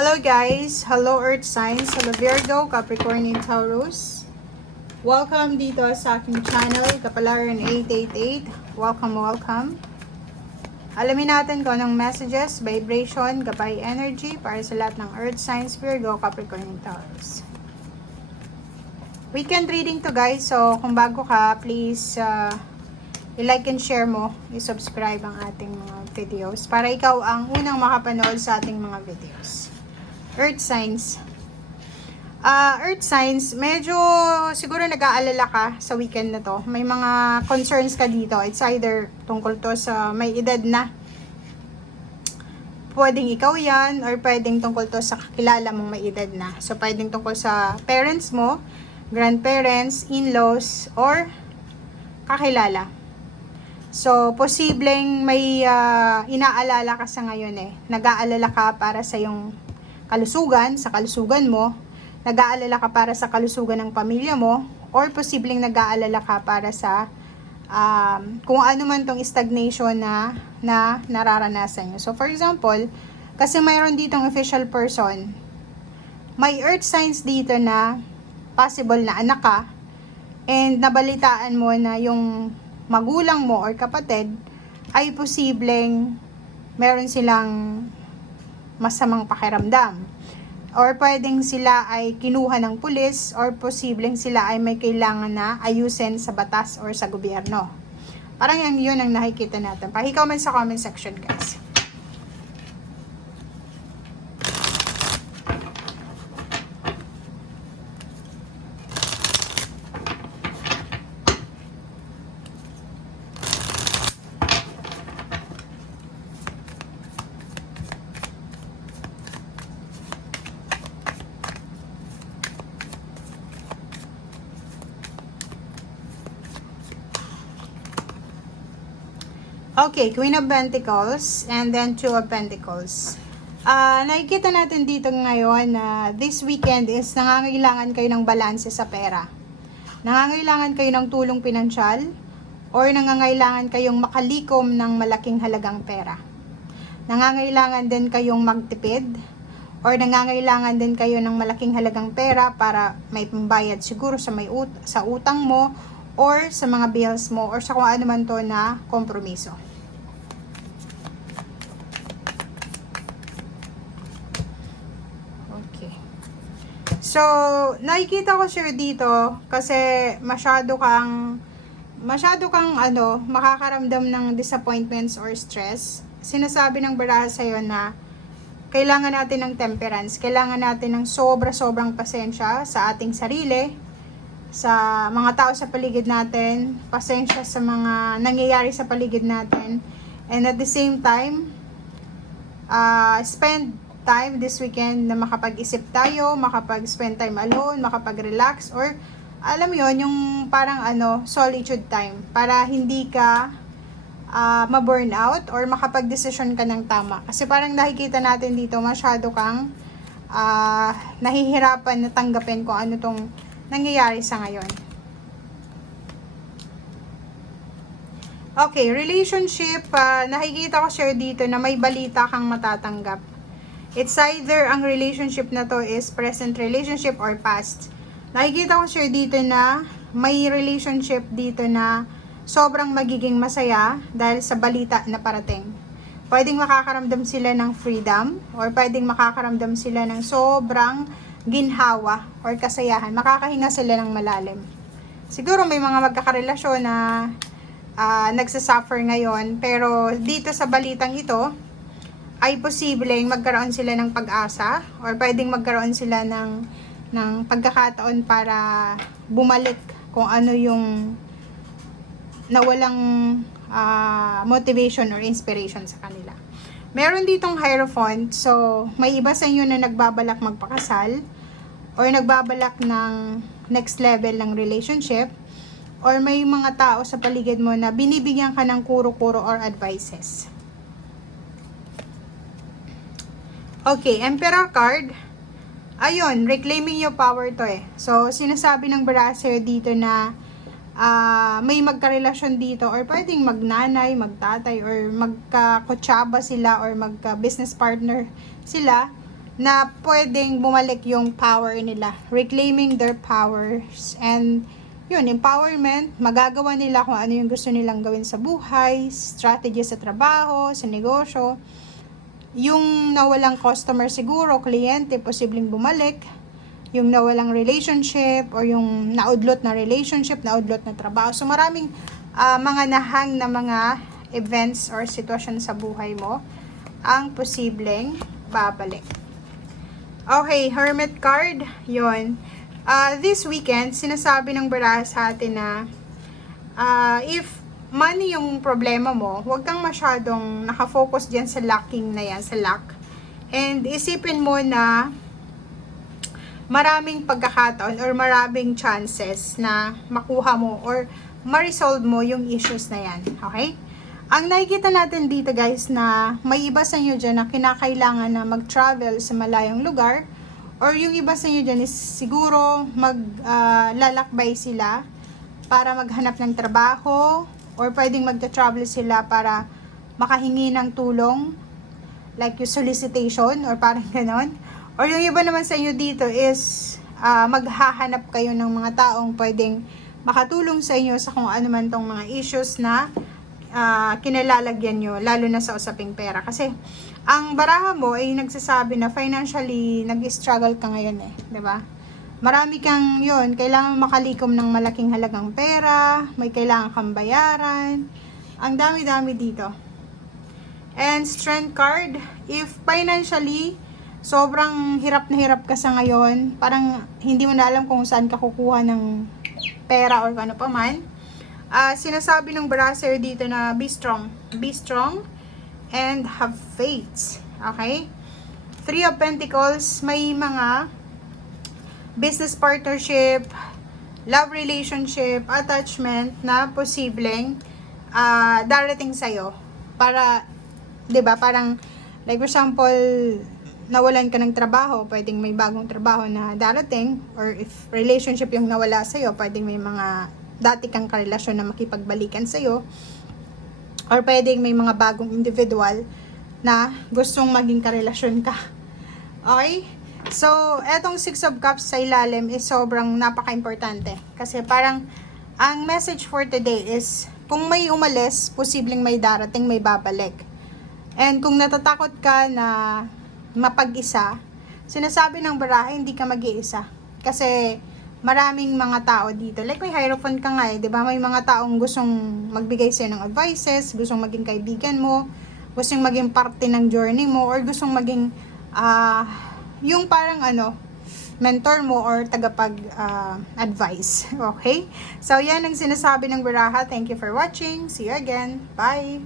Hello guys! Hello Earth Signs! Hello Virgo, Capricorn, and Taurus. Welcome dito sa aking channel, Kapalaran 888. Welcome. Alamin natin kung anong messages, vibration, gabay energy para sa lahat ng Earth Signs, Virgo, Capricorn, and Taurus. Weekend reading to guys, so kung bago ka, please i-like and share mo, i-subscribe ang ating mga videos para ikaw ang unang makapanood sa ating mga videos. Earth Signs. Earth Signs, medyo siguro nag-aalala ka sa weekend na to. May mga concerns ka dito. It's either tungkol to sa may edad na. Pwedeng ikaw yan or pwedeng tungkol to sa kakilala mong may edad na. So, pwedeng tungkol sa parents mo, grandparents, in-laws, or kakilala. So, posibleng may inaalala ka sa ngayon eh. Nag-aalala ka para sa yung kalusugan, sa kalusugan mo, nag-aalala ka para sa kalusugan ng pamilya mo, or posibleng nag-aalala ka para sa kung ano man tong stagnation na nararanasan nyo. So, for example, kasi mayroon ditong official person, may earth signs dito na possible na anak ka, and nabalitaan mo na yung magulang mo or kapatid ay posibleng meron silang masamang pakiramdam. Or pwedeng sila ay kinuha ng pulis, or posibleng sila ay may kailangan na ayusin sa batas or sa gobyerno. Parang yun ang nakikita natin. Pa-comment sa comment section guys. Okay, Queen of Pentacles and then Two of Pentacles. Nakikita natin dito ngayon na this weekend is nangangailangan kayo ng balanse sa pera. Nangangailangan kayo ng tulong pinansyal or nangangailangan kayong makalikom ng malaking halagang pera. Nangangailangan din kayong magtipid or nangangailangan din kayo ng malaking halagang pera para may pambayad siguro sa utang mo or sa mga bills mo or sa kung ano man to na kompromiso. So, nakikita ko sure dito kasi masyado kang makakaramdam ng disappointments or stress. Sinasabi ng baraha sa'yo na kailangan natin ng temperance, kailangan natin ng sobrang pasensya sa ating sarili, sa mga tao sa paligid natin, pasensya sa mga nangyayari sa paligid natin, and at the same time, spend time this weekend na makapag-isip tayo, makapag-spend time alone, makapag-relax, or alam mo yun, yung parang solitude time para hindi ka ma-burn out or makapag-desisyon ka ng tama. Kasi parang nakikita natin dito, masyado kang nahihirapan na tanggapin kung ano tong nangyayari sa ngayon. Okay, relationship, nakikita ko share dito na may balita kang matatanggap. It's either ang relationship na to is present relationship or past. Nakikita ko share dito na may relationship dito na sobrang magiging masaya dahil sa balita na parating. Pwedeng makakaramdam sila ng freedom or pwedeng makakaramdam sila ng sobrang ginhawa or kasayahan. Makakahinga sila ng malalim. Siguro may mga magkakarelasyon na nagsasuffer ngayon, pero dito sa balitang ito ay posibleng magkaroon sila ng pag-asa or pwedeng magkaroon sila ng pagkakataon para bumalik kung ano yung nawalang motivation or inspiration sa kanila. Meron ditong Hierophant, so may iba sa inyo na nagbabalak magpakasal or nagbabalak ng next level ng relationship, or may mga tao sa paligid mo na binibigyan ka ng kuro-kuro or advices. Okay, Emperor card. Ayun, reclaiming your power to eh. So, sinasabi ng brasser dito na may magkarelasyon dito or pwedeng magnanay, magtatay or magkakutsaba sila or magka-business partner sila na pwedeng bumalik yung power nila, reclaiming their powers, and yun, empowerment, magagawa nila kung ano yung gusto nilang gawin sa buhay, strategy sa trabaho, sa negosyo. Yung nawalang customer siguro, kliyente, posibleng bumalik. Yung nawalang relationship or yung naudlot na relationship, naudlot na trabaho. So maraming mga nahang na mga events or sitwasyon sa buhay mo ang posibleng babalik. Okay, Hermit card, yon. This weekend, sinasabi ng baraha sa atin na if money yung problema mo, huwag kang masyadong nakafocus dyan sa lacking na yan, sa lack. And isipin mo na maraming pagkakataon or maraming chances na makuha mo or ma-resolve mo yung issues na yan. Okay? Ang nakikita natin dito guys na may iba sa inyo dyan na kinakailangan na mag-travel sa malayong lugar, or yung iba sa inyo dyan is siguro maglalakbay sila para maghanap ng trabaho, or pwedeng magta-travel sila para makahingi ng tulong, like yung solicitation or parang ganon. Or yung iba naman sa inyo dito is maghahanap kayo ng mga taong pwedeng makatulong sa inyo sa kung ano man tong mga issues na kinalalagyan nyo, lalo na sa usaping pera. Kasi ang baraha mo ay nagsasabi na financially nag-struggle ka ngayon eh, 'di ba? Marami kang yun, kailangan makalikom ng malaking halagang pera, may kailangan kang bayaran. Ang dami-dami dito. And strength card, if financially sobrang hirap na hirap ka sa ngayon, parang hindi mo na alam kung saan ka kukuha ng pera or ano pa man, sinasabi ng baraha sa'yo dito na be strong and have faith. Okay? Three of Pentacles, may mga business partnership, love relationship, attachment na posibleng darating sa'yo. Para, 'di ba, parang, like for example, nawalan ka ng trabaho, pwedeng may bagong trabaho na darating, or if relationship yung nawala sa'yo, pwedeng may mga dati kang karelasyon na makipagbalikan sa'yo, or pwedeng may mga bagong individual na gustong maging karelasyon ka. Okay? So, etong Six of Cups sa ilalim is sobrang napaka-importante. Kasi parang, ang message for today is, kung may umalis, posibleng may darating, may babalik. And kung natatakot ka na mapag-isa, sinasabi ng baraha, hindi ka mag-iisa. Kasi, maraming mga tao dito. Like may Hierophant ka nga eh, di ba? May mga taong gustong magbigay sa'yo ng advices, gustong maging kaibigan mo, gustong maging parte ng journey mo, or gustong maging, yung parang mentor mo or tagapag-advice. Okay? So, yan ang sinasabi ng baraha. Thank you for watching. See you again. Bye!